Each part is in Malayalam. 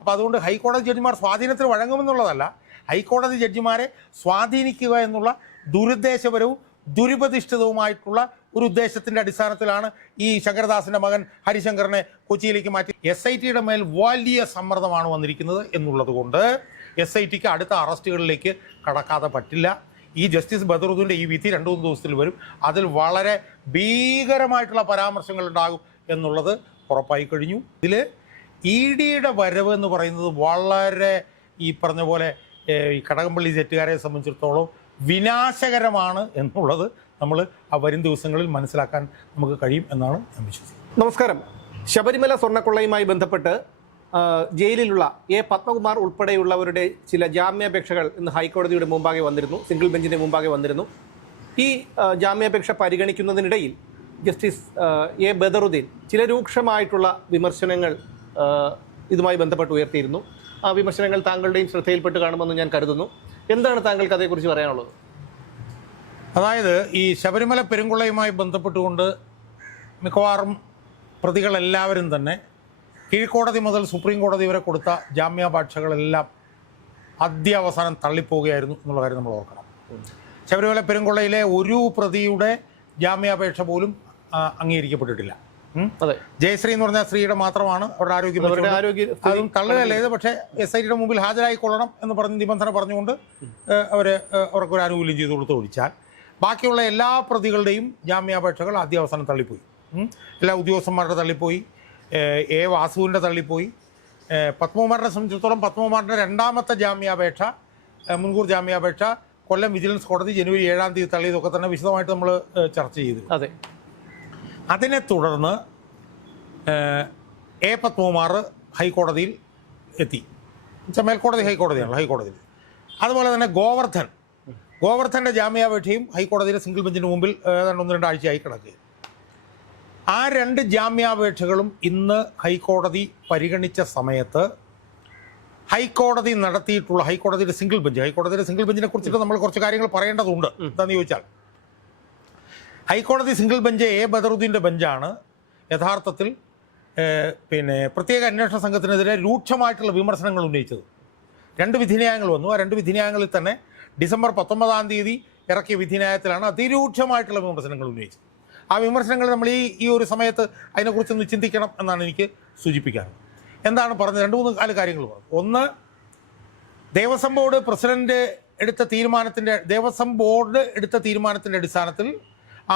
അപ്പോൾ അതുകൊണ്ട് ഹൈക്കോടതി ജഡ്ജിമാർ സ്വാധീനത്തിന് വഴങ്ങുമെന്നുള്ളതല്ല, ഹൈക്കോടതി ജഡ്ജിമാരെ സ്വാധീനിക്കുക എന്നുള്ള ദുരുദ്ദേശപരവും ദുരുപദിഷ്ടിതവുമായിട്ടുള്ള ഒരു ഉദ്ദേശത്തിൻ്റെ അടിസ്ഥാനത്തിലാണ് ഈ ശങ്കരദാസിൻ്റെ മകൻ ഹരിശങ്കറിനെ കൊച്ചിയിലേക്ക് മാറ്റി. SITയുടെ മേൽ വലിയ സമ്മർദ്ദമാണ് വന്നിരിക്കുന്നത് എന്നുള്ളത് കൊണ്ട് SITക്ക് അടുത്ത അറസ്റ്റുകളിലേക്ക് കടക്കാതെ പറ്റില്ല. ഈ ജസ്റ്റിസ് ബദറുദ്ദീൻ്റെ ഈ വിധി 2-3 ദിവസത്തിൽ വരും. അതിൽ വളരെ ഭീകരമായിട്ടുള്ള പരാമർശങ്ങൾ ഉണ്ടാകും എന്നുള്ളത് ഉറപ്പായി കഴിഞ്ഞു. ഇതിൽ EDയുടെ വരവ് എന്ന് പറയുന്നത് വളരെ ഈ പറഞ്ഞ പോലെ ഈ കടകംപള്ളി തെറ്റുകാരെ സംബന്ധിച്ചിടത്തോളം വിനാശകരമാണ് എന്നുള്ളത് നമ്മൾ ആ വരും ദിവസങ്ങളിൽ മനസ്സിലാക്കാൻ നമുക്ക് കഴിയും എന്നാണ് ഞാൻ വിശ്വസിക്കുന്നത്. നമസ്കാരം. ശബരിമല സ്വർണ്ണക്കൊള്ളയുമായി ബന്ധപ്പെട്ട് ജയിലിലുള്ള പത്മകുമാർ ഉൾപ്പെടെയുള്ളവരുടെ ചില ജാമ്യാപേക്ഷകൾ ഇന്ന് ഹൈക്കോടതിയുടെ മുമ്പാകെ വന്നിരുന്നു, സിംഗിൾ ബെഞ്ചിൻ്റെ മുമ്പാകെ വന്നിരുന്നു. ഈ ജാമ്യാപേക്ഷ പരിഗണിക്കുന്നതിനിടയിൽ ജസ്റ്റിസ് ബദറുദ്ദീൻ ചില രൂക്ഷമായിട്ടുള്ള വിമർശനങ്ങൾ ഇതുമായി ബന്ധപ്പെട്ട് ഉയർത്തിയിരുന്നു. ആ വിമർശനങ്ങൾ താങ്കളുടെയും ശ്രദ്ധയിൽപ്പെട്ട് കാണുമെന്ന് ഞാൻ കരുതുന്നു. എന്താണ് താങ്കൾക്ക് അതേക്കുറിച്ച് പറയാനുള്ളത്? അതായത് ഈ ശബരിമല പെരുങ്കൊള്ളയുമായി ബന്ധപ്പെട്ടുകൊണ്ട് മിക്കവാറും പ്രതികളെല്ലാവരും തന്നെ കീഴ്ക്കോടതി മുതൽ സുപ്രീം കോടതി വരെ കൊടുത്ത ജാമ്യാപേക്ഷകളെല്ലാം അവസാനം തള്ളിപ്പോവുകയായിരുന്നു എന്നുള്ള കാര്യം നമ്മൾ ഓർക്കണം. ശബരിമല പെരുങ്കൊള്ളയിലെ ഒരു പ്രതിയുടെ ജാമ്യാപേക്ഷ പോലും അംഗീകരിക്കപ്പെട്ടിട്ടില്ല. ജയശ്രീ എന്ന് പറഞ്ഞ സ്ത്രീയുടെ മാത്രമാണ് അവരുടെ ആരോഗ്യം തള്ളുകയല്ല ഇത്. പക്ഷേ SITയുടെ മുമ്പിൽ ഹാജരായിക്കൊള്ളണം എന്ന് പറഞ്ഞ് നിബന്ധന പറഞ്ഞുകൊണ്ട് അവർക്കൊരു ആനുകൂല്യം ചെയ്ത് കൊടുത്ത് ഒഴിച്ചാൽ ബാക്കിയുള്ള എല്ലാ പ്രതികളുടെയും ജാമ്യാപേക്ഷകൾ അവസാനം തള്ളിപ്പോയി. എല്ലാ ഉദ്യോഗസ്ഥന്മാരുടെ തള്ളിപ്പോയി, വാസുവിൻ്റെ തള്ളിപ്പോയി. പത്മകുമാറിനെ സംബന്ധിച്ചിടത്തോളം പത്മകുമാറിൻ്റെ രണ്ടാമത്തെ ജാമ്യാപേക്ഷ, മുൻകൂർ ജാമ്യാപേക്ഷ കൊല്ലം വിജിലൻസ് കോടതി ജനുവരി 7-ാം തീയതി തള്ളിയതൊക്കെ തന്നെ വിശദമായിട്ട് നമ്മൾ ചർച്ച ചെയ്തു. അതെ. അതിനെ തുടർന്ന് പത്മകുമാർ ഹൈക്കോടതിയിൽ എത്തി. മേൽക്കോടതി ഹൈക്കോടതിയിൽ. അതുപോലെ തന്നെ ഗോവർദ്ധൻ്റെ ജാമ്യാപേക്ഷയും ഹൈക്കോടതിയിലെ സിംഗിൾ ബെഞ്ചിന് മുമ്പിൽ ഏതാണ്ട് 1-2 ആഴ്ചയായി കിടക്കുക. ആ 2 ജാമ്യാപേക്ഷകളും ഇന്ന് ഹൈക്കോടതി പരിഗണിച്ച സമയത്ത് ഹൈക്കോടതിയുടെ സിംഗിൾ ബെഞ്ചിനെ കുറിച്ചിട്ട് നമ്മൾ കുറച്ച് കാര്യങ്ങൾ പറയേണ്ടതുണ്ട്. എന്താണെന്ന് ചോദിച്ചാൽ ഹൈക്കോടതി സിംഗിൾ ബെഞ്ച് ബദറുദ്ദീൻ്റെ ബെഞ്ചാണ് യഥാർത്ഥത്തിൽ പ്രത്യേക അന്വേഷണ സംഘത്തിനെതിരെ രൂക്ഷമായിട്ടുള്ള വിമർശനങ്ങൾ ഉന്നയിച്ചത്. 2 വിധിന്യായങ്ങൾ വന്നു. ആ 2 വിധിന്യായങ്ങളിൽ തന്നെ ഡിസംബർ 19-ാം തീയതി ഇറക്കിയ വിധിന്യായത്തിലാണ് അതിരൂക്ഷമായിട്ടുള്ള വിമർശനങ്ങൾ ഉന്നയിച്ചത്. ആ വിമർശനങ്ങൾ നമ്മൾ ഈ ഒരു സമയത്ത് അതിനെക്കുറിച്ചൊന്ന് ചിന്തിക്കണം എന്നാണ് എനിക്ക് സൂചിപ്പിക്കാറ്. എന്താണ് പറഞ്ഞത്? 2-3 കാര്യങ്ങൾ പറഞ്ഞു. ഒന്ന്, ദേവസ്വം ബോർഡ് എടുത്ത തീരുമാനത്തിൻ്റെ അടിസ്ഥാനത്തിൽ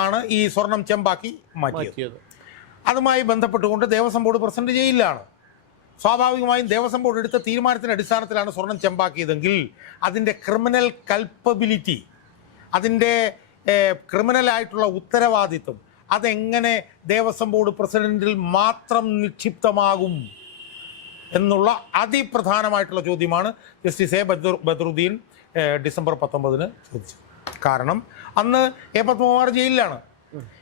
ആണ് ഈ സ്വർണം ചെമ്പാക്കി മാറ്റിയത്. അതുമായി ബന്ധപ്പെട്ടുകൊണ്ട് ദേവസ്വം ബോർഡ് പ്രസിഡന്റ് ജയിലിലാണ്. സ്വാഭാവികമായും ദേവസ്വം ബോർഡ് എടുത്ത തീരുമാനത്തിൻ്റെ അടിസ്ഥാനത്തിലാണ് സ്വർണം ചെമ്പാക്കിയതെങ്കിൽ അതിൻ്റെ ക്രിമിനൽ കൾപ്പബിലിറ്റി, അതിൻ്റെ ക്രിമിനലായിട്ടുള്ള ഉത്തരവാദിത്വം അതെങ്ങനെ ദേവസ്വം ബോർഡ് പ്രസിഡന്റിൽ മാത്രം നിക്ഷിപ്തമാകും എന്നുള്ള അതിപ്രധാനമായിട്ടുള്ള ചോദ്യമാണ് ജസ്റ്റിസ് ബദറുദ്ദീൻ ഡിസംബർ 19-ന് ചോദിച്ചത്. കാരണം അന്ന് പത്മകുമാർ ജയിലിലാണ്.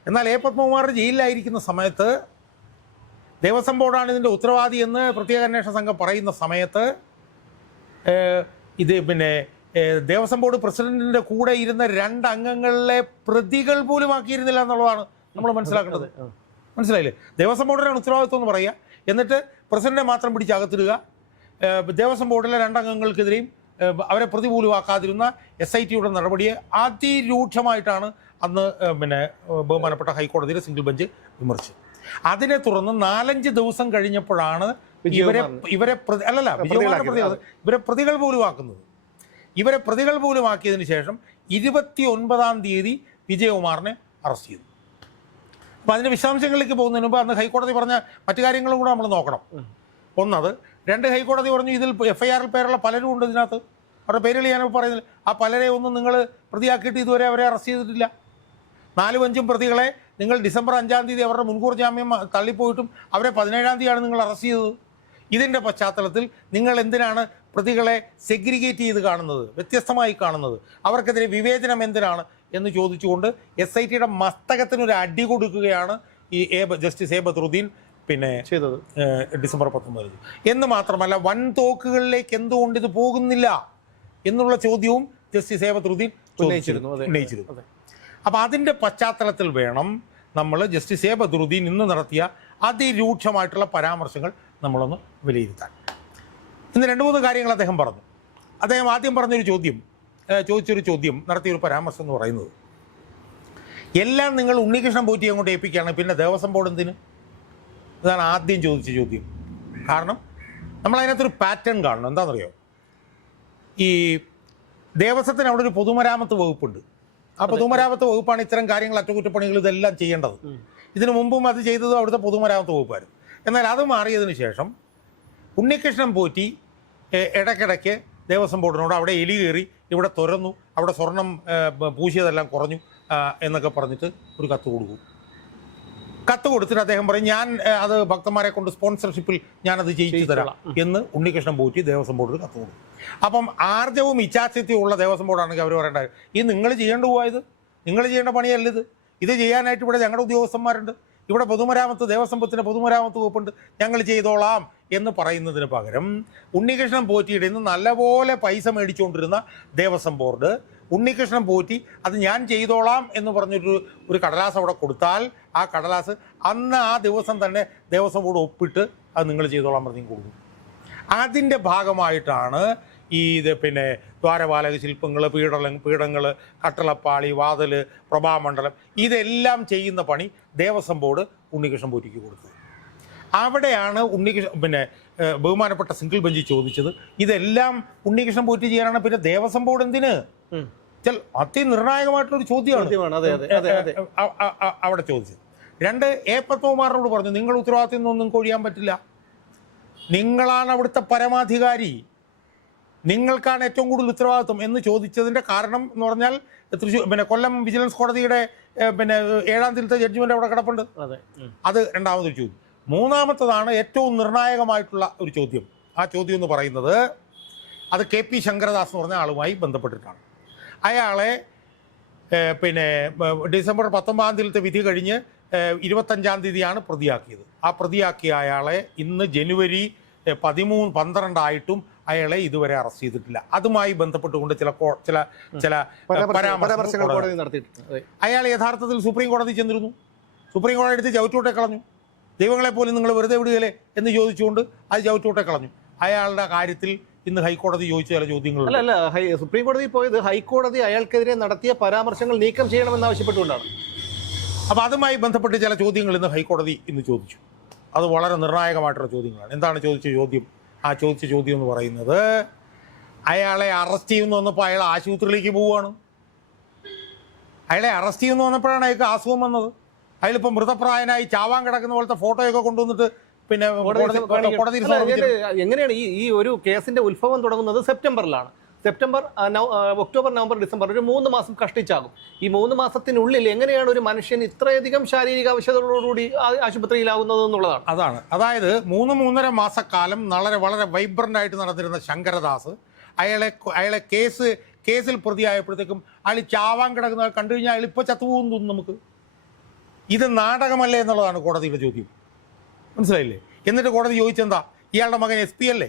എന്നാൽ പത്മകുമാർ ജയിലിലായിരിക്കുന്ന സമയത്ത് ദേവസ്വം ബോർഡാണ് ഇതിൻ്റെ ഉത്തരവാദി എന്ന് പ്രത്യേക അന്വേഷണ സംഘം പറയുന്ന സമയത്ത് ഇത് ദേവസ്വം ബോർഡ് പ്രസിഡന്റിൻ്റെ കൂടെ ഇരുന്ന 2 അംഗങ്ങളിലെ പ്രതികൾ പോലും ആക്കിയിരുന്നില്ല എന്നുള്ളതാണ് നമ്മൾ മനസ്സിലാക്കേണ്ടത്. മനസ്സിലായില്ലേ? ദേവസ്വം ബോർഡിനാണ് ഉത്തരവാദിത്വം എന്ന് പറയുക, എന്നിട്ട് പ്രസിഡന്റിനെ മാത്രം പിടിച്ചകത്തിടുക. ദേവസ്വം ബോർഡിലെ 2 അംഗങ്ങൾക്കെതിരെയും അവരെ പ്രതി പോലും ആക്കാതിരുന്ന SITയുടെ നടപടിയെ അതിരൂക്ഷമായിട്ടാണ് അന്ന് ബഹുമാനപ്പെട്ട ഹൈക്കോടതിയിലെ സിംഗിൾ ബെഞ്ച് വിമർശിച്ചത്. അതിനെ തുടർന്ന് 4-5 ദിവസം കഴിഞ്ഞപ്പോഴാണ് ഇവരെ പ്രതികൾ പോലും ആക്കുന്നത്. ഇവരെ പ്രതികൾ പോലും ആക്കിയതിന് ശേഷം 29-ാം തീയതി വിജയകുമാറിനെ അറസ്റ്റ് ചെയ്തു. അപ്പോൾ അതിൻ്റെ വിശദാംശങ്ങളിലേക്ക് പോകുന്നതിന് മുമ്പ് അന്ന് ഹൈക്കോടതി പറഞ്ഞ മറ്റു കാര്യങ്ങളും കൂടെ നമ്മൾ നോക്കണം. ഒന്നത്, 2 ഹൈക്കോടതി പറഞ്ഞു ഇതിൽ FIRൽ പേരുള്ള പലരും ഉണ്ട് ഇതിനകത്ത്. അവരുടെ പേരുകൾ ഞാനിപ്പോൾ പറയുന്നില്ല. ആ പലരെ ഒന്നും നിങ്ങൾ പ്രതിയാക്കിയിട്ട് ഇതുവരെ അവരെ അറസ്റ്റ് ചെയ്തിട്ടില്ല. 4-5 പ്രതികളെ നിങ്ങൾ ഡിസംബർ 5-ാം തീയതി അവരുടെ മുൻകൂർ ജാമ്യം തള്ളിപ്പോയിട്ടും അവരെ 17-ാം തീയതിയാണ് നിങ്ങൾ അറസ്റ്റ് ചെയ്തത്. ഇതിൻ്റെ പശ്ചാത്തലത്തിൽ നിങ്ങൾ എന്തിനാണ് പ്രതികളെ സെഗ്രിഗേറ്റ് ചെയ്ത് കാണുന്നത്, വ്യത്യസ്തമായി കാണുന്നത്? അവർക്കെതിരെ വിവേചനം എന്തിനാണ് എന്ന് ചോദിച്ചുകൊണ്ട് SITയുടെ മസ്തകത്തിനൊരു അടി കൊടുക്കുകയാണ് ഈ ജസ്റ്റിസ് ബദറുദ്ദീൻ ചെയ്തത് ഡിസംബർ 19 എന്ന് മാത്രമല്ല, വൻതോക്കുകളിലേക്ക് എന്തുകൊണ്ട് ഇത് പോകുന്നില്ല എന്നുള്ള ചോദ്യവും ജസ്റ്റിസ് ബദറുദ്ദീൻ ഉന്നയിച്ചിരുന്നു. അപ്പോൾ അതിൻ്റെ പശ്ചാത്തലത്തിൽ വേണം നമ്മൾ ജസ്റ്റിസ് ബദറുദ്ദീൻ ഇന്ന് നടത്തിയ അതിരൂക്ഷമായിട്ടുള്ള പരാമർശങ്ങൾ നമ്മളൊന്ന് വിലയിരുത്താൻ. ഇന്ന് 2-3 കാര്യങ്ങൾ അദ്ദേഹം പറഞ്ഞു. അദ്ദേഹം ആദ്യം ചോദിച്ചൊരു ചോദ്യം നടത്തിയൊരു പരാമർശം എന്ന് പറയുന്നത്, എല്ലാം നിങ്ങൾ ഉണ്ണികൃഷ്ണൻ പോറ്റി അങ്ങോട്ട് ഏൽപ്പിക്കുകയാണ്, പിന്നെ ദേവസ്വം ബോർഡ് എന്തിന്? ഇതാണ് ആദ്യം ചോദിച്ച ചോദ്യം. കാരണം നമ്മളതിനകത്തൊരു പാറ്റേൺ കാണണം. എന്താണെന്നറിയോ, ഈ ദേവസ്വത്തിന് അവിടെ ഒരു പൊതുമരാമത്ത് വകുപ്പുണ്ട്. ആ പൊതുമരാമത്ത് വകുപ്പാണ് ഇത്തരം കാര്യങ്ങൾ, അറ്റകുറ്റപ്പണികൾ ഇതെല്ലാം ചെയ്യേണ്ടത്. ഇതിനു മുമ്പും അത് ചെയ്തത് അവിടുത്തെ പൊതുമരാമത്ത് വകുപ്പായിരുന്നു. എന്നാൽ അത് മാറിയതിന് ശേഷം ഉണ്ണികൃഷ്ണൻ പോറ്റി ഇടയ്ക്കിടയ്ക്ക് ദേവസ്വം ബോർഡിനോട് അവിടെ എലി കയറി ഇവിടെ തുറന്നു, അവിടെ സ്വർണം പൂശിയതെല്ലാം കുറഞ്ഞു എന്നൊക്കെ പറഞ്ഞിട്ട് ഒരു കത്ത് കൊടുക്കും. കത്ത് കൊടുത്തിട്ട് അദ്ദേഹം പറയും, ഞാൻ അത് ഭക്തന്മാരെ കൊണ്ട് സ്പോൺസർഷിപ്പിൽ ഞാനത് ചെയ്യിച്ചു തരാം എന്ന് ഉണ്ണികൃഷ്ണൻ പോറ്റി ദേവസ്വം ബോർഡിൽ കത്ത് കൊടുക്കും. അപ്പം ആർജവും ഇച്ഛാശക്തിയും ഉള്ള ദേവസ്വം ബോർഡാണെങ്കിൽ അവർ പറയേണ്ടത്, ഈ നിങ്ങൾ ചെയ്യേണ്ട പോയത്, നിങ്ങൾ ചെയ്യേണ്ട പണിയല്ല ഇത് ചെയ്യാനായിട്ട് ഇവിടെ ഞങ്ങളുടെ ഉദ്യോഗസ്ഥന്മാരുണ്ട്, ഇവിടെ ദേവസ്വം പൊതുമരാമത്ത് വകുപ്പുണ്ട്, ഞങ്ങൾ ചെയ്തോളാം എന്ന് പറയുന്നതിന് പകരം ഉണ്ണികൃഷ്ണൻ പോറ്റിയുടെ നിന്ന് നല്ലപോലെ പൈസ മേടിച്ചുകൊണ്ടിരുന്ന ദേവസ്വം ബോർഡ് ഉണ്ണികൃഷ്ണൻ പോറ്റി അത് ഞാൻ ചെയ്തോളാം എന്ന് പറഞ്ഞൊരു കടലാസ് അവിടെ കൊടുത്താൽ ആ കടലാസ് അന്ന് ആ ദിവസം തന്നെ ദേവസ്വം ബോർഡ് ഒപ്പിട്ട് അത് നിങ്ങൾ ചെയ്തോളാം പറഞ്ഞ് കൊടുക്കും. അതിൻ്റെ ഭാഗമായിട്ടാണ് പിന്നെ ദ്വാരപാലക ശില്പങ്ങൾ, പീഠങ്ങൾ, കട്ടളപ്പാളി, വാതിൽ, പ്രഭാമണ്ഡലം ഇതെല്ലാം ചെയ്യുന്ന പണി ദേവസ്വം ബോർഡ് ഉണ്ണികൃഷ്ണൻ പോറ്റിക്ക് കൊടുത്തത്. അവിടെയാണ് ബഹുമാനപ്പെട്ട സിംഗിൾ ബെഞ്ച് ചോദിച്ചത്, ഇതെല്ലാം ഉണ്ണികൃഷ്ണൻ പോറ്റി ചെയ്യാനാണ്, പിന്നെ ദേവസ്വം ബോർഡ് എന്തിന്? അതിനിർണായകമായിട്ടുള്ളൊരു ചോദ്യമാണ് അവിടെ ചോദിച്ചത്. 2, എ പത്മകുമാറിനോട് പറഞ്ഞു, നിങ്ങൾ ഉത്തരവാദിത്തം നിന്നൊന്നും കൊഴിയാൻ പറ്റില്ല, നിങ്ങളാണ് അവിടുത്തെ പരമാധികാരി, നിങ്ങൾക്കാണ് ഏറ്റവും കൂടുതൽ ഉത്തരവാദിത്വം എന്ന് ചോദിച്ചതിൻ്റെ കാരണം എന്ന് പറഞ്ഞാൽ കൊല്ലം വിജിലൻസ് കോടതിയുടെ 7ാം തീയതിയിലത്തെ ജഡ്ജ്മെൻ്റ് അവിടെ കിടപ്പുണ്ട്. അത് രണ്ടാമതൊരു ചോദ്യം. മൂന്നാമത്തതാണ് ഏറ്റവും നിർണായകമായിട്ടുള്ള ഒരു ചോദ്യം. ആ ചോദ്യം എന്ന് പറയുന്നത് അത് KP ശങ്കരദാസ് എന്ന് പറഞ്ഞ ആളുമായി ബന്ധപ്പെട്ടിട്ടാണ്. അയാളെ ഡിസംബർ 19-ാം തീയതിയിലത്തെ വിധി കഴിഞ്ഞ് 25-ാം തീയതിയാണ് പ്രതിയാക്കിയത്. ആ പ്രതിയാക്കിയ അയാളെ ഇന്ന് ജനുവരി 13-12 ആയിട്ടും അയാളെ ഇതുവരെ അറസ്റ്റ് ചെയ്തിട്ടില്ല. അതുമായി ബന്ധപ്പെട്ടുകൊണ്ട് ചില പരാമർശങ്ങൾ നടത്തിയിട്ടുണ്ട്. അയാൾ യഥാർത്ഥത്തിൽ സുപ്രീം കോടതി ചെന്നിരുന്നു. സുപ്രീം കോടതി എടുത്ത് ചവിട്ടൂട്ടെ കളഞ്ഞു. ദൈവങ്ങളെപ്പോലും നിങ്ങൾ വെറുതെ വിടുകയില്ലേ എന്ന് ചോദിച്ചുകൊണ്ട് അത് ചവിട്ടൂട്ടെ കളഞ്ഞു. അയാളുടെ കാര്യത്തിൽ ഇന്ന് ഹൈക്കോടതി ചോദിച്ച ചില ചോദ്യങ്ങൾ അല്ല സുപ്രീം കോടതി പോയത് ഹൈക്കോടതി അയാൾക്കെതിരെ നടത്തിയ പരാമർശങ്ങൾ നീക്കം ചെയ്യണമെന്ന് ആവശ്യപ്പെട്ടുകൊണ്ടാണ്. അപ്പോൾ അതുമായി ബന്ധപ്പെട്ട് ചില ചോദ്യങ്ങൾ ഇന്ന് ഹൈക്കോടതി ചോദിച്ചു. അത് വളരെ നിർണായകമായിട്ടുള്ള ചോദ്യങ്ങളാണ്. എന്താണ് ചോദിച്ച ചോദ്യം? ആ ചോദിച്ച ചോദ്യം എന്ന് പറയുന്നത്, അയാളെ അറസ്റ്റ് ചെയ്യുന്നു വന്നപ്പോൾ അയാൾ ആശുപത്രിയിലേക്ക് പോവുകയാണ്. അയാളെ അറസ്റ്റ് ചെയ്യുന്നു വന്നപ്പോഴാണ് അയാൾക്ക് അസുഖം വന്നത്. അയാളിപ്പോൾ മൃതപ്രായനായി ചാവാൻ കിടക്കുന്ന പോലത്തെ ഫോട്ടോയൊക്കെ കൊണ്ടുവന്നിട്ട് എങ്ങനെയാണ് ഈ ഒരു കേസിന്റെ ഉത്ഭവം തുടങ്ങുന്നത്? സെപ്റ്റംബറിലാണ്. ഒക്ടോബർ, നവംബർ, ഡിസംബർ ഒരു 3 മാസം കഷ്ടിച്ചാകും. ഈ 3 മാസത്തിനുള്ളിൽ എങ്ങനെയാണ് ഒരു മനുഷ്യൻ ഇത്രയധികം ശാരീരിക ആവശ്യതകളോടുകൂടി ആശുപത്രിയിലാവുന്നത് എന്നുള്ളതാണ്. അതായത് 3-3.5 മാസക്കാലം വളരെ വൈബ്രന്റ് ആയിട്ട് നടന്നിരുന്ന ശങ്കരദാസ് അയാളെ കേസിൽ പ്രതിയായപ്പോഴത്തേക്കും അയാൾ ചാവാൻ കിടക്കുന്ന കണ്ടു കഴിഞ്ഞാൽ അയാൾ ഇപ്പോൾ ചത്തുപോകുന്നു തോന്നുന്നു നമുക്ക്. ഇത് നാടകമല്ലേ എന്നുള്ളതാണ് കോടതിയുടെ ചോദ്യം. മനസ്സിലായില്ലേ? എന്നിട്ട് കോടതി ചോദിച്ചെന്താ, ഇയാളുടെ മകൻ SP അല്ലേ?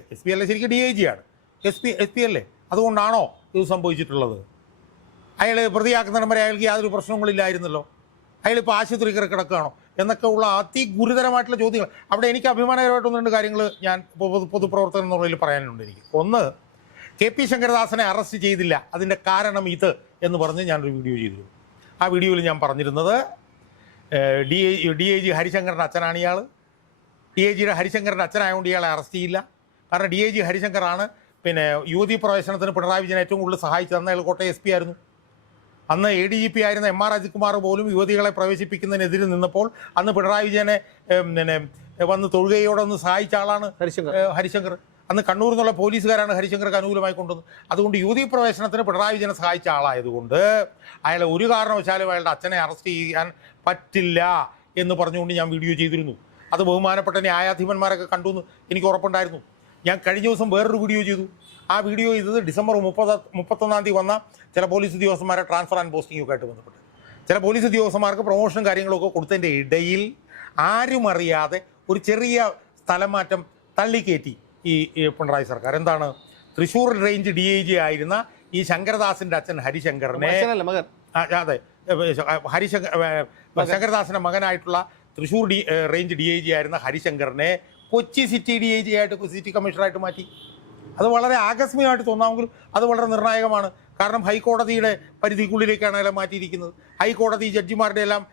ശരിക്കും DIG ആണ്. SP അല്ലേ? അതുകൊണ്ടാണോ ഇത് സംഭവിച്ചിട്ടുള്ളത്? അയാൾ പ്രതിയാക്കുന്നതിന് വരെ അയാൾക്ക് യാതൊരു പ്രശ്നങ്ങളില്ലായിരുന്നല്ലോ, അയാളിപ്പോൾ ആശുപത്രി കയറി കിടക്കുകയാണോ എന്നൊക്കെ ഉള്ള അതിഗുരുതരമായിട്ടുള്ള ചോദ്യങ്ങൾ. അവിടെ എനിക്ക് അഭിമാനകരമായിട്ട് 2 കാര്യങ്ങൾ ഞാൻ പൊതുപ്രവർത്തകൻ എന്നുള്ളതിൽ പറയാനുണ്ട്. എനിക്ക് ഒന്ന്, KP ശങ്കരദാസനെ അറസ്റ്റ് ചെയ്തില്ല, അതിൻ്റെ കാരണം ഇത് എന്ന് പറഞ്ഞ് ഞാനൊരു വീഡിയോ ചെയ്തിരുന്നു. ആ വീഡിയോയിൽ ഞാൻ പറഞ്ഞിരുന്നത് DIG ഹരിശങ്കറിൻ്റെ അച്ഛനാണ് ഇയാൾ. DIGയുടെ ഹരിശങ്കറിൻ്റെ അച്ഛനായതുകൊണ്ട് ഇയാളെ അറസ്റ്റ് ചെയ്യില്ല. കാരണം DIG ഹരിശങ്കറാണ് യുവതി പ്രവേശനത്തിന് പിണറായി വിജയൻ ഏറ്റവും കൂടുതൽ സഹായിച്ചത്. അയാൾ കോട്ടയം SP ആയിരുന്നു. അന്ന് ADGP ആയിരുന്ന MR അജിത്കുമാർ പോലും യുവതികളെ പ്രവേശിപ്പിക്കുന്നതിനെതിരെ നിന്നപ്പോൾ അന്ന് പിണറായി വിജയനെ വന്ന് തൊഴുകയോടെ ഒന്ന് സഹായിച്ച ആളാണ് ഹരിശങ്കർ. അന്ന് കണ്ണൂരിൽ നിന്നുള്ള പോലീസുകാരാണ് ഹരിശങ്കർക്ക് അനുകൂലമായി കൊണ്ടുവന്നത്. അതുകൊണ്ട് യുവതി പ്രവേശനത്തിന് പിണറായി വിജയനെ സഹായിച്ച ആളായതുകൊണ്ട് അയാളെ ഒരു കാരണവശാലും അയാളുടെ അച്ഛനെ അറസ്റ്റ് ചെയ്യാൻ പറ്റില്ല എന്ന് പറഞ്ഞുകൊണ്ട് ഞാൻ വീഡിയോ ചെയ്തിരുന്നു. അത് ബഹുമാനപ്പെട്ട ന്യായാധിപന്മാരൊക്കെ കണ്ടു എന്ന് എനിക്ക് ഉറപ്പുണ്ടായിരുന്നു. ഞാൻ കഴിഞ്ഞ ദിവസം വേറൊരു വീഡിയോ ചെയ്തു. ആ വീഡിയോ ചെയ്തത് ഡിസംബർ 31-ാം തീയതി വന്ന ചില പോലീസ് ഉദ്യോഗസ്ഥന്മാരെ ട്രാൻസ്ഫർ ആൻഡ് പോസ്റ്റിംഗ് ഒക്കെ ആയിട്ട് ബന്ധപ്പെട്ട് ചില പോലീസ് ഉദ്യോഗസ്ഥന്മാർക്ക് പ്രൊമോഷനും കാര്യങ്ങളൊക്കെ കൊടുത്തതിൻ്റെ ഇടയിൽ ആരും അറിയാതെ ഒരു ചെറിയ സ്ഥലം മാറ്റം തള്ളിക്കയറ്റി ഈ പിണറായി സർക്കാർ. എന്താണ്, തൃശ്ശൂർ റേഞ്ച് DIG ആയിരുന്ന ഈ ശങ്കരദാസിൻ്റെ അച്ഛൻ ഹരിശങ്കറിനെ, അതെ ശങ്കരദാസിൻ്റെ മകനായിട്ടുള്ള തൃശ്ശൂർ റേഞ്ച് DIG ആയിരുന്ന ഹരിശങ്കറിനെ കൊച്ചി സിറ്റി DIG ആയിട്ട്, സിറ്റി കമ്മീഷണറായിട്ട് മാറ്റി. അത് വളരെ ആകസ്മികമായിട്ട് തോന്നാമെങ്കിലും അത് വളരെ നിർണായകമാണ്. കാരണം ഹൈക്കോടതിയുടെ പരിധിക്കുള്ളിലേക്കാണ് എല്ലാം മാറ്റിയിരിക്കുന്നത്. ഹൈക്കോടതി ജഡ്ജിമാരുടെ എല്ലാം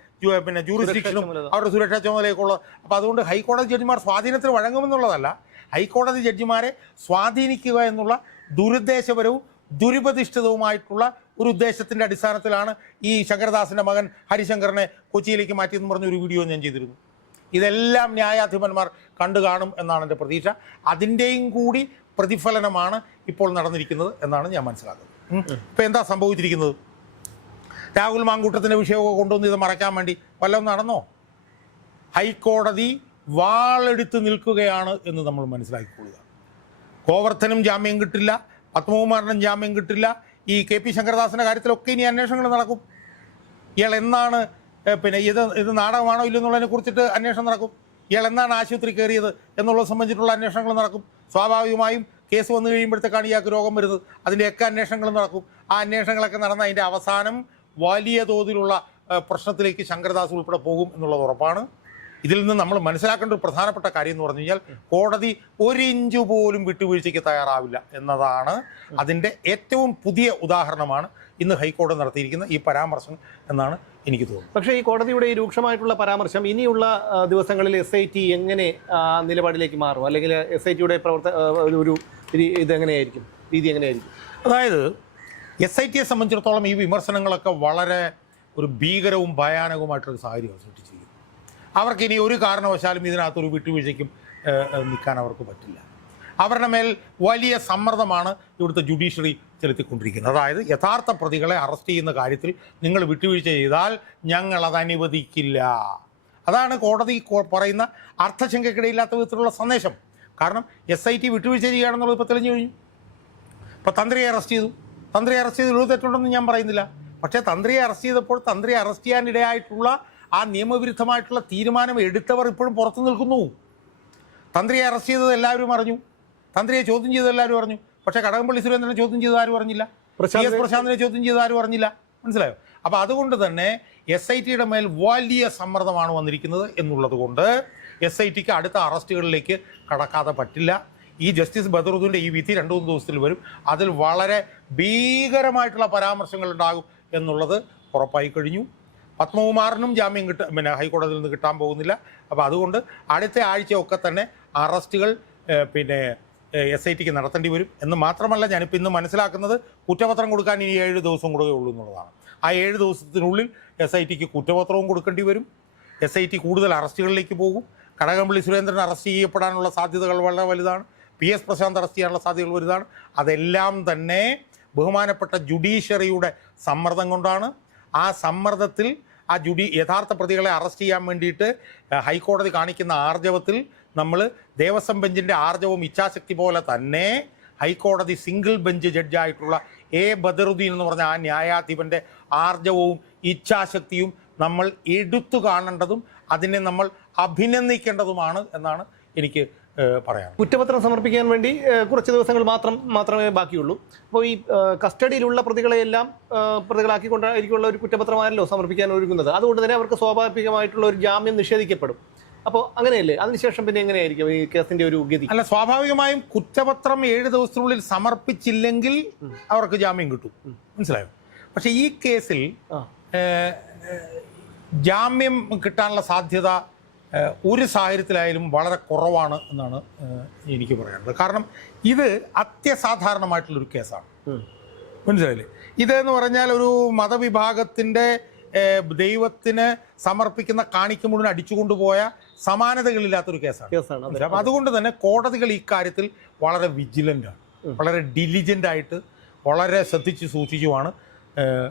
പിന്നെ ജൂറിസ്ഡിക്ഷനും അവരുടെ സുരക്ഷാ ചുമതലയൊക്കെ ഉള്ളത്. അപ്പോൾ അതുകൊണ്ട് ഹൈക്കോടതി ജഡ്ജിമാർ സ്വാധീനത്തിന് വഴങ്ങുമെന്നുള്ളതല്ല, ഹൈക്കോടതി ജഡ്ജിമാരെ സ്വാധീനിക്കുക എന്നുള്ള ദുരുദ്ദേശപരവും ദുരുപദിഷ്ഠിതവുമായിട്ടുള്ള ഒരു ഉദ്ദേശത്തിൻ്റെ അടിസ്ഥാനത്തിലാണ് ഈ ശങ്കരദാസിൻ്റെ മകൻ ഹരിശങ്കറിനെ കൊച്ചിയിലേക്ക് മാറ്റിയെന്ന് പറഞ്ഞൊരു വീഡിയോ ഞാൻ ചെയ്തിരുന്നു. ഇതെല്ലാം ന്യായാധിപന്മാർ കണ്ടു കാണും എന്നാണ് എൻ്റെ പ്രതീക്ഷ. അതിൻ്റെയും കൂടി പ്രതിഫലനമാണ് ഇപ്പോൾ നടന്നിരിക്കുന്നത് എന്നാണ് ഞാൻ മനസ്സിലാക്കുന്നത്. ഇപ്പോൾ എന്താ സംഭവിച്ചിരിക്കുന്നത്? രാഹുൽ മാങ്കൂട്ടത്തിൻ്റെ വിഷയമൊക്കെ കൊണ്ടുവന്ന് ഇത് മറയ്ക്കാൻ വേണ്ടി വല്ലതും നടന്നോ? ഹൈക്കോടതി വാളെടുത്ത് നിൽക്കുകയാണ് എന്ന് നമ്മൾ മനസ്സിലാക്കിക്കൊള്ളുക. ഗോവർദ്ധനും ജാമ്യം കിട്ടില്ല, പത്മകുമാറിനും ജാമ്യം കിട്ടില്ല. ഈ KP ശങ്കരദാസിൻ്റെ കാര്യത്തിലൊക്കെ ഇനി അന്വേഷണങ്ങൾ നടക്കും. ഇയാൾ എന്നാണ് പിന്നെ ഇത് നാടകമാണോ ഇല്ലെന്നുള്ളതിനെ കുറിച്ചിട്ട് അന്വേഷണം നടക്കും. ഇയാൾ എന്നാണ് ആശുപത്രി കയറിയത് എന്നുള്ളത് സംബന്ധിച്ചിട്ടുള്ള അന്വേഷണങ്ങൾ നടക്കും. സ്വാഭാവികമായും കേസ് വന്നു കഴിയുമ്പോഴത്തേക്കാണ് ഇയാൾക്ക് രോഗം വരുന്നത്. അതിൻ്റെയൊക്കെ അന്വേഷണങ്ങൾ നടക്കും. ആ അന്വേഷണങ്ങളൊക്കെ നടന്ന അതിൻ്റെ അവസാനം വലിയ തോതിലുള്ള പ്രശ്നത്തിലേക്ക് ശങ്കരദാസ് ഉൾപ്പെടെ പോകും എന്നുള്ളത് ഉറപ്പാണ്. ഇതിൽ നിന്ന് നമ്മൾ മനസ്സിലാക്കേണ്ട ഒരു പ്രധാനപ്പെട്ട കാര്യം എന്ന് പറഞ്ഞു കഴിഞ്ഞാൽ കോടതി ഒരു ഇഞ്ച് പോലും വിട്ടുവീഴ്ചയ്ക്ക് തയ്യാറാവില്ല എന്നതാണ് അതിൻ്റെ ഏറ്റവും പുതിയ ഉദാഹരണമാണ് ഇന്ന് ഹൈക്കോടതി നടത്തിയിരിക്കുന്ന ഈ പരാമർശം എന്നാണ് എനിക്ക് തോന്നുന്നത്. പക്ഷേ ഈ കോടതിയുടെ ഈ രൂക്ഷമായിട്ടുള്ള പരാമർശം ഇനിയുള്ള ദിവസങ്ങളിൽ SIT എങ്ങനെ നിലപാടിലേക്ക് മാറും, അല്ലെങ്കിൽ SITയുടെ ഇതെങ്ങനെയായിരിക്കും, രീതി എങ്ങനെയായിരിക്കും? അതായത് SITയെ സംബന്ധിച്ചിടത്തോളം ഈ വിമർശനങ്ങളൊക്കെ വളരെ ഒരു ഭീകരവും ഭയാനകവുമായിട്ടൊരു സാഹചര്യം സൃഷ്ടിച്ചിരിക്കുന്നു. അവർക്കിനി ഒരു കാരണവശാലും ഇതിനകത്തൊരു വിട്ടുവീഴ്ചയ്ക്കും നിൽക്കാൻ അവർക്ക് പറ്റില്ല. അവരുടെ മേൽ വലിയ സമ്മർദ്ദമാണ് ഇവിടുത്തെ ജുഡീഷ്യറി ചെലുത്തിക്കൊണ്ടിരിക്കുന്നത്. അതായത് യഥാർത്ഥ പ്രതികളെ അറസ്റ്റ് ചെയ്യുന്ന കാര്യത്തിൽ നിങ്ങൾ വിട്ടുവീഴ്ച ചെയ്താൽ ഞങ്ങളത് അനുവദിക്കില്ല. അതാണ് കോടതി പറയുന്ന അർത്ഥശങ്കയ്ക്കിടയില്ലാത്ത വിധത്തിലുള്ള സന്ദേശം. കാരണം SIT വിട്ടുവീഴ്ച ചെയ്യുകയാണെന്നുള്ളത് ഇപ്പോൾ തെളിഞ്ഞു കഴിഞ്ഞു. ഇപ്പോൾ തന്ത്രിയെ അറസ്റ്റ് ചെയ്തു. തന്ത്രിയെ അറസ്റ്റ് ചെയ്ത് തെറ്റുണ്ടെന്ന് ഞാൻ പറയുന്നില്ല. പക്ഷേ തന്ത്രിയെ അറസ്റ്റ് ചെയ്തപ്പോൾ തന്ത്രിയെ അറസ്റ്റ് ചെയ്യാനിടയായിട്ടുള്ള ആ നിയമവിരുദ്ധമായിട്ടുള്ള തീരുമാനം എടുത്തവർ ഇപ്പോഴും പുറത്തു നിൽക്കുന്നു. തന്ത്രിയെ അറസ്റ്റ് ചെയ്തത് എല്ലാവരും അറിഞ്ഞു, തന്ത്രിയെ ചോദ്യം ചെയ്തത് എല്ലാവരും അറിഞ്ഞു. പക്ഷേ കടകംപള്ളി സുരേന്ദ്രനെ ചോദ്യം ചെയ്ത് ആരും അറിഞ്ഞില്ല, PS പ്രശാന്തിനെ ചോദ്യം ചെയ്ത് ആരും അറിഞ്ഞില്ല. മനസ്സിലായോ? അപ്പോൾ അതുകൊണ്ട് തന്നെ SITയുടെ മേൽ വലിയ സമ്മർദ്ദമാണ് വന്നിരിക്കുന്നത് എന്നുള്ളത് കൊണ്ട് SITക്ക് അടുത്ത അറസ്റ്റുകളിലേക്ക് കടക്കാതെ പറ്റില്ല. ഈ ജസ്റ്റിസ് ബദറുദ്ദീൻ്റെ ഈ വിധി 2-3 ദിവസത്തിൽ വരും. അതിൽ വളരെ ഭീകരമായിട്ടുള്ള പരാമർശങ്ങൾ ഉണ്ടാകും എന്നുള്ളത് ഉറപ്പായി കഴിഞ്ഞു. പത്മകുമാറിനും ജാമ്യം പിന്നെ ഹൈക്കോടതിയിൽ നിന്ന് കിട്ടാൻ പോകുന്നില്ല. അപ്പോൾ അതുകൊണ്ട് അടുത്ത ആഴ്ചയൊക്കെ തന്നെ അറസ്റ്റുകൾ പിന്നെ SITക്ക് നടത്തേണ്ടി വരും. എന്ന് മാത്രമല്ല, ഞാനിപ്പോൾ ഇന്ന് മനസ്സിലാക്കുന്നത് കുറ്റപത്രം കൊടുക്കാൻ ഇനി 7 ദിവസം കൂടെ ഉള്ളൂ എന്നുള്ളതാണ്. ആ 7 ദിവസത്തിനുള്ളിൽ SITക്ക് കുറ്റപത്രവും കൊടുക്കേണ്ടി വരും. SIT കൂടുതൽ അറസ്റ്റുകളിലേക്ക് പോകും. കടകംപള്ളി സുരേന്ദ്രൻ അറസ്റ്റ് ചെയ്യപ്പെടാനുള്ള സാധ്യതകൾ വളരെ വലുതാണ്. PS പ്രശാന്ത് അറസ്റ്റ് ചെയ്യാനുള്ള സാധ്യതകൾ വലുതാണ്. അതെല്ലാം തന്നെ ബഹുമാനപ്പെട്ട ജുഡീഷ്യറിയുടെ സമ്മർദ്ദം കൊണ്ടാണ്. ആ സമ്മർദ്ദത്തിൽ യഥാർത്ഥ പ്രതികളെ അറസ്റ്റ് ചെയ്യാൻ വേണ്ടിയിട്ട് ഹൈക്കോടതി കാണിക്കുന്ന ആർജവത്തിൽ നമ്മൾ ദേവസ്വം ബെഞ്ചിൻ്റെ ആർജവം ഇച്ഛാശക്തി പോലെ തന്നെ ഹൈക്കോടതി സിംഗിൾ ബെഞ്ച് ജഡ്ജായിട്ടുള്ള A ബദറുദ്ദീൻ എന്ന് പറഞ്ഞ ആ ന്യായാധിപൻ്റെ ആർജവവും ഇച്ഛാശക്തിയും നമ്മൾ എടുത്തു കാണേണ്ടതും അതിനെ നമ്മൾ അഭിനന്ദിക്കേണ്ടതുമാണ് എന്നാണ് എനിക്ക് പറയാം. കുറ്റപത്രം സമർപ്പിക്കാൻ വേണ്ടി കുറച്ച് ദിവസങ്ങൾ മാത്രമേ ബാക്കിയുള്ളൂ. അപ്പോൾ ഈ കസ്റ്റഡിയിലുള്ള പ്രതികളെയെല്ലാം പ്രതികളാക്കിക്കൊണ്ടായിരിക്കുള്ള ഒരു കുറ്റപത്രമായല്ലോ സമർപ്പിക്കാൻ ഒരുങ്ങുന്നത്. അതുകൊണ്ട് തന്നെ അവർക്ക് സ്വാഭാവികമായിട്ടുള്ള ഒരു ജാമ്യം നിഷേധിക്കപ്പെടും. അപ്പോൾ അങ്ങനെയല്ലേ? അതിനുശേഷം പിന്നെ എങ്ങനെയായിരിക്കും ഈ കേസിന്റെ ഒരു ഗതി? അല്ല, സ്വാഭാവികമായും കുറ്റപത്രം 7 ദിവസത്തിനുള്ളിൽ സമർപ്പിച്ചില്ലെങ്കിൽ അവർക്ക് ജാമ്യം കിട്ടും. മനസ്സിലായോ? പക്ഷെ ഈ കേസിൽ ജാമ്യം കിട്ടാനുള്ള സാധ്യത ഒരു സാഹചര്യത്തിലായാലും വളരെ കുറവാണ് എന്നാണ് എനിക്ക് പറയാനുള്ളത്. കാരണം ഇത് അത്യസാധാരണമായിട്ടുള്ളൊരു കേസാണ്. മനസ്സിലായില്ലേ? ഇതെന്ന് പറഞ്ഞാൽ ഒരു മതവിഭാഗത്തിൻ്റെ ദൈവത്തിന് സമർപ്പിക്കുന്ന കാണിക്ക മുഴുവൻ അടിച്ചുകൊണ്ടുപോയ സമാനതകളില്ലാത്തൊരു കേസാണ്. അപ്പം അതുകൊണ്ട് തന്നെ കോടതികൾ ഇക്കാര്യത്തിൽ വളരെ വിജിലൻ്റാണ്, വളരെ ഡിലിജൻ്റായിട്ട് വളരെ ശ്രദ്ധിച്ച് സൂക്ഷിച്ചുമാണ്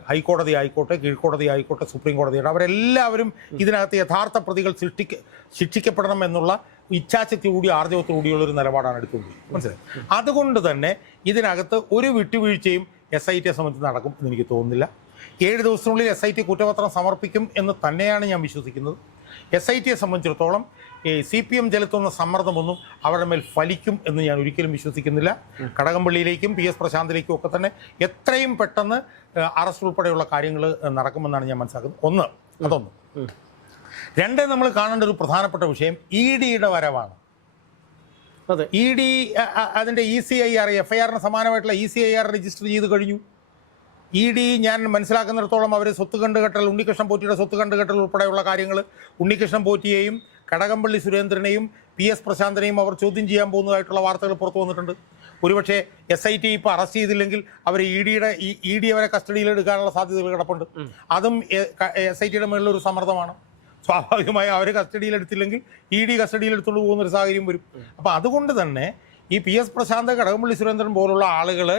ഹൈക്കോടതി ആയിക്കോട്ടെ, കീഴ്ക്കോടതി ആയിക്കോട്ടെ, സുപ്രീം കോടതിയാണ്, അവരെല്ലാവരും ഇതിനകത്ത് യഥാർത്ഥ പ്രതികൾ ശിക്ഷിക്കപ്പെടണം എന്നുള്ള ഇച്ഛാശക്തിയോടുകൂടി ആർജവത്തോടുകൂടിയുള്ളൊരു നിലപാടാണ് എടുത്തുകൊണ്ടിരിക്കുന്നത്. മനസ്സിലായി? അതുകൊണ്ട് തന്നെ ഇതിനകത്ത് ഒരു വിട്ടുവീഴ്ചയും SITയെ സംബന്ധിച്ച് നടക്കും എന്ന് എനിക്ക് തോന്നുന്നില്ല. 7 ദിവസത്തിനുള്ളിൽ SIT കുറ്റപത്രം സമർപ്പിക്കും എന്ന് തന്നെയാണ് ഞാൻ വിശ്വസിക്കുന്നത്. SITയെ സംബന്ധിച്ചിടത്തോളം CPM ചെലുത്തുന്ന സമ്മർദ്ദമൊന്നും അവരുടെ മേൽ ഫലിക്കും എന്ന് ഞാൻ ഒരിക്കലും വിശ്വസിക്കുന്നില്ല. കടകംപള്ളിയിലേക്കും PS പ്രശാന്തിലേക്കും ഒക്കെ തന്നെ എത്രയും പെട്ടെന്ന് അറസ്റ്റ് ഉൾപ്പെടെയുള്ള കാര്യങ്ങൾ നടക്കുമെന്നാണ് ഞാൻ മനസ്സിലാക്കുന്നത്. അതൊന്ന്. 2, നമ്മൾ കാണേണ്ട ഒരു പ്രധാനപ്പെട്ട വിഷയം EDയുടെ വരവാണ്. അതെ. ഇ ഡി അതിൻ്റെ ECIR FIR സമാനമായിട്ടുള്ള ECIR രജിസ്റ്റർ ചെയ്ത് കഴിഞ്ഞു. ഇ ഡി ഞാൻ മനസ്സിലാക്കുന്നിടത്തോളം അവർ സ്വത്ത് കണ്ടുകെട്ടൽ, ഉണ്ണികൃഷ്ണൻ പോറ്റിയുടെ സ്വത്ത് കണ്ടുകെട്ടൽ ഉൾപ്പെടെയുള്ള കാര്യങ്ങൾ ഉണ്ണികൃഷ്ണൻ പോറ്റിയെയും കടകംപള്ളി സുരേന്ദ്രനെയും PS പ്രശാന്തനെയും അവർ ചോദ്യം ചെയ്യാൻ പോകുന്നതായിട്ടുള്ള വാർത്തകൾ പുറത്തു വന്നിട്ടുണ്ട്. ഒരുപക്ഷെ SIT ഇപ്പോൾ അറസ്റ്റ് ചെയ്തില്ലെങ്കിൽ അവർ ഇ ഡി അവരെ കസ്റ്റഡിയിൽ എടുക്കാനുള്ള സാധ്യതകൾ കിടപ്പുണ്ട്. അതും SITയുടെ മേളിലൊരു സമ്മർദ്ദമാണ്. സ്വാഭാവികമായി അവർ കസ്റ്റഡിയിലെടുത്തില്ലെങ്കിൽ ഇ ഡി കസ്റ്റഡിയിലെടുത്തുകൊണ്ട് പോകുന്നൊരു സാഹചര്യം വരും. അപ്പോൾ അതുകൊണ്ട് തന്നെ ഈ PS പ്രശാന്ത്, കടകംപള്ളി സുരേന്ദ്രൻ പോലുള്ള ആളുകൾ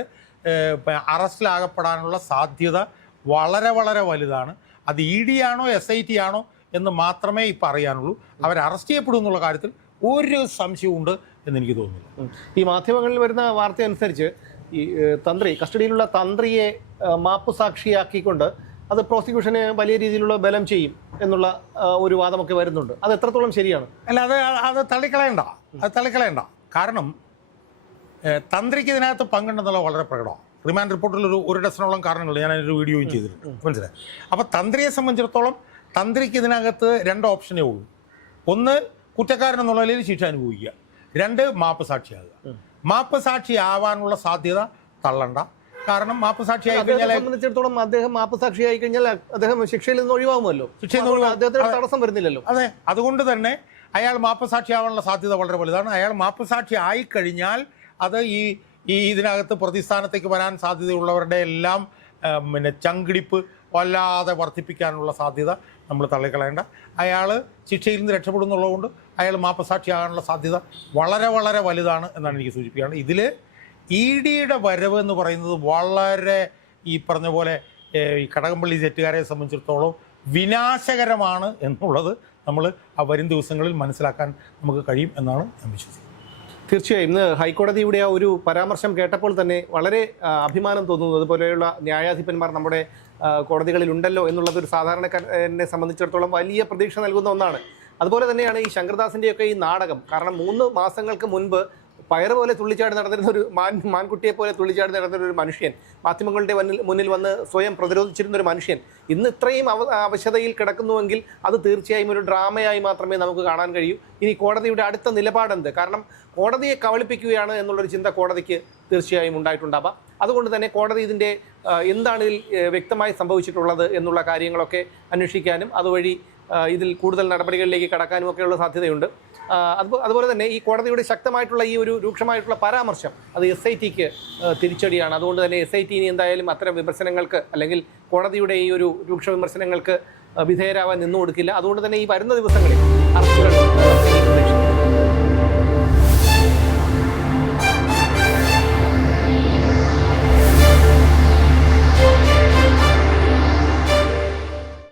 അറസ്റ്റിലാകപ്പെടാനുള്ള സാധ്യത വളരെ വളരെ വലുതാണ്. അത് ഇ ഡി ആണോ SIT ആണോ എന്ന് മാത്രമേ ഇപ്പോൾ അറിയാനുള്ളൂ. അവർ അറസ്റ്റ് ചെയ്യപ്പെടും എന്നുള്ള കാര്യത്തിൽ ഒരു സംശയമുണ്ട് എന്നെനിക്ക് തോന്നുന്നില്ല. ഈ മാധ്യമങ്ങളിൽ വരുന്ന വാർത്ത അനുസരിച്ച് ഈ കസ്റ്റഡിയിലുള്ള തന്ത്രിയെ മാപ്പ് സാക്ഷിയാക്കിക്കൊണ്ട് അത് പ്രോസിക്യൂഷന് വലിയ രീതിയിലുള്ള ബലം ചെയ്യും എന്നുള്ള ഒരു വാദമൊക്കെ വരുന്നുണ്ട്. അത് എത്രത്തോളം ശരിയാണ്? അല്ല, അത് തള്ളിക്കളയണ്ട. കാരണം തന്ത്രിക്ക് ഇതിനകത്ത് പങ്കുണ്ടെന്നുള്ള വളരെ പ്രകടമാണ്. റിമാൻഡ് റിപ്പോർട്ടിൽ ഒരു ഡസനോളം കാരണങ്ങൾ ഞാൻ അതിനൊരു വീഡിയോയും ചെയ്തിട്ടുണ്ട്, മനസ്സിലായി. അപ്പോൾ തന്ത്രിയെ സംബന്ധിച്ചിടത്തോളം തന്ത്രിക്ക് ഇതിനകത്ത് 2 ഓപ്ഷനേ ഉള്ളൂ. ഒന്ന്, കുറ്റക്കാരൻ എന്നുള്ള നിലയിൽ ശിക്ഷ അനുഭവിക്കുക. 2, മാപ്പ് സാക്ഷിയാകുക. മാപ്പ് സാക്ഷിയാവാനുള്ള സാധ്യത തള്ളണ്ട. കാരണം മാപ്പ് സാക്ഷിയായി കഴിഞ്ഞാൽ സംബന്ധിച്ചിടത്തോളം അദ്ദേഹം മാപ്പ് സാക്ഷിയായി കഴിഞ്ഞാൽ അദ്ദേഹം ശിക്ഷയിൽ നിന്ന് ഒഴിവാകുമല്ലോ. അദ്ദേഹത്തിന് തടസ്സം വരുന്നില്ലല്ലോ. അതെ, അതുകൊണ്ട് തന്നെ അയാൾ മാപ്പ് സാക്ഷിയാവാനുള്ള സാധ്യത വളരെ വലുതാണ്. അയാൾ മാപ്പ് സാക്ഷി ആയിക്കഴിഞ്ഞാൽ അത് ഈ ഇതിനകത്ത് പ്രതിസ്ഥാനത്തേക്ക് വരാൻ സാധ്യതയുള്ളവരുടെ എല്ലാം ചങ്കിടിപ്പ് വല്ലാതെ വർദ്ധിപ്പിക്കാനുള്ള സാധ്യത നമ്മൾ തള്ളിക്കളയേണ്ട. അയാൾ ശിക്ഷയിൽ നിന്ന് രക്ഷപ്പെടുന്നുള്ളതുകൊണ്ട് അയാൾ മാപ്പ് സാക്ഷിയാകാനുള്ള സാധ്യത വളരെ വളരെ വലുതാണ് എന്നാണ് എനിക്ക് സൂചിപ്പിക്കുന്നത്. ഇതിൽ ഇ ഡിയുടെ വരവ് എന്ന് പറയുന്നത് വളരെ ഈ പറഞ്ഞ പോലെ ഈ കടകംപള്ളി ജെറ്റുകാരെ സംബന്ധിച്ചിടത്തോളം വിനാശകരമാണ് എന്നുള്ളത് നമ്മൾ വരും ദിവസങ്ങളിൽ മനസ്സിലാക്കാൻ നമുക്ക് കഴിയും എന്നാണ് ഞാൻ വിശ്വസിക്കുന്നത്. തീർച്ചയായും ഇന്ന് ഹൈക്കോടതിയുടെ ആ ഒരു പരാമർശം കേട്ടപ്പോൾ തന്നെ വളരെ അഭിമാനം തോന്നുന്നു. അതുപോലെയുള്ള ന്യായാധിപന്മാർ നമ്മുടെ കോടതികളിൽ ഉണ്ടല്ലോ എന്നുള്ളത് ഒരു സാധാരണക്കാരനെ സംബന്ധിച്ചിടത്തോളം വലിയ പ്രതീക്ഷ നൽകുന്ന ഒന്നാണ്. അതുപോലെ തന്നെയാണ് ഈ ശങ്കർദാസിൻ്റെയൊക്കെ ഈ നാടകം. കാരണം 3 മാസങ്ങൾക്ക് മുൻപ് പയറ് പോലെ തുള്ളിച്ചാടി നടന്നിരുന്ന ഒരു മാൻകുട്ടിയെ പോലെ തുള്ളിച്ചാടി നടന്നിരുന്ന ഒരു മനുഷ്യൻ, മാധ്യമങ്ങളുടെ മുന്നിൽ വന്ന് സ്വയം പ്രതിരോധിച്ചിരുന്ന ഒരു മനുഷ്യൻ ഇന്ന് ഇത്രയും അവശതയിൽ കിടക്കുന്നുവെങ്കിൽ അത് തീർച്ചയായും ഒരു ഡ്രാമയായി മാത്രമേ നമുക്ക് കാണാൻ കഴിയൂ. ഇനി കോടതിയുടെ അടുത്ത നിലപാടെന്ത്? കാരണം കോടതിയെ കബളിപ്പിക്കുകയാണ് എന്നുള്ളൊരു ചിന്ത കോടതിക്ക് തീർച്ചയായും ഉണ്ടായിട്ടുണ്ടാവാം. അതുകൊണ്ട് തന്നെ കോടതി ഇതിൻ്റെ എന്താണ് ഇതിൽ വ്യക്തമായി സംഭവിച്ചിട്ടുള്ളത് എന്നുള്ള കാര്യങ്ങളൊക്കെ അന്വേഷിക്കാനും അതുവഴി ഇതിൽ കൂടുതൽ നടപടികളിലേക്ക് കടക്കാനും ഒക്കെയുള്ള സാധ്യതയുണ്ട്. അതുപോലെ തന്നെ ഈ കോടതിയുടെ ശക്തമായിട്ടുള്ള ഈ ഒരു രൂക്ഷമായിട്ടുള്ള പരാമർശം അത് SITക്ക് തിരിച്ചടിയാണ്. അതുകൊണ്ട് തന്നെ SIT ഇനി എന്തായാലും അത്തരം വിമർശനങ്ങൾക്ക് അല്ലെങ്കിൽ കോടതിയുടെ ഈ ഒരു രൂക്ഷ വിമർശനങ്ങൾക്ക് വിധേയരാവാൻ നിന്നു കൊടുക്കില്ല. അതുകൊണ്ട് തന്നെ ഈ വരുന്ന ദിവസങ്ങളിൽ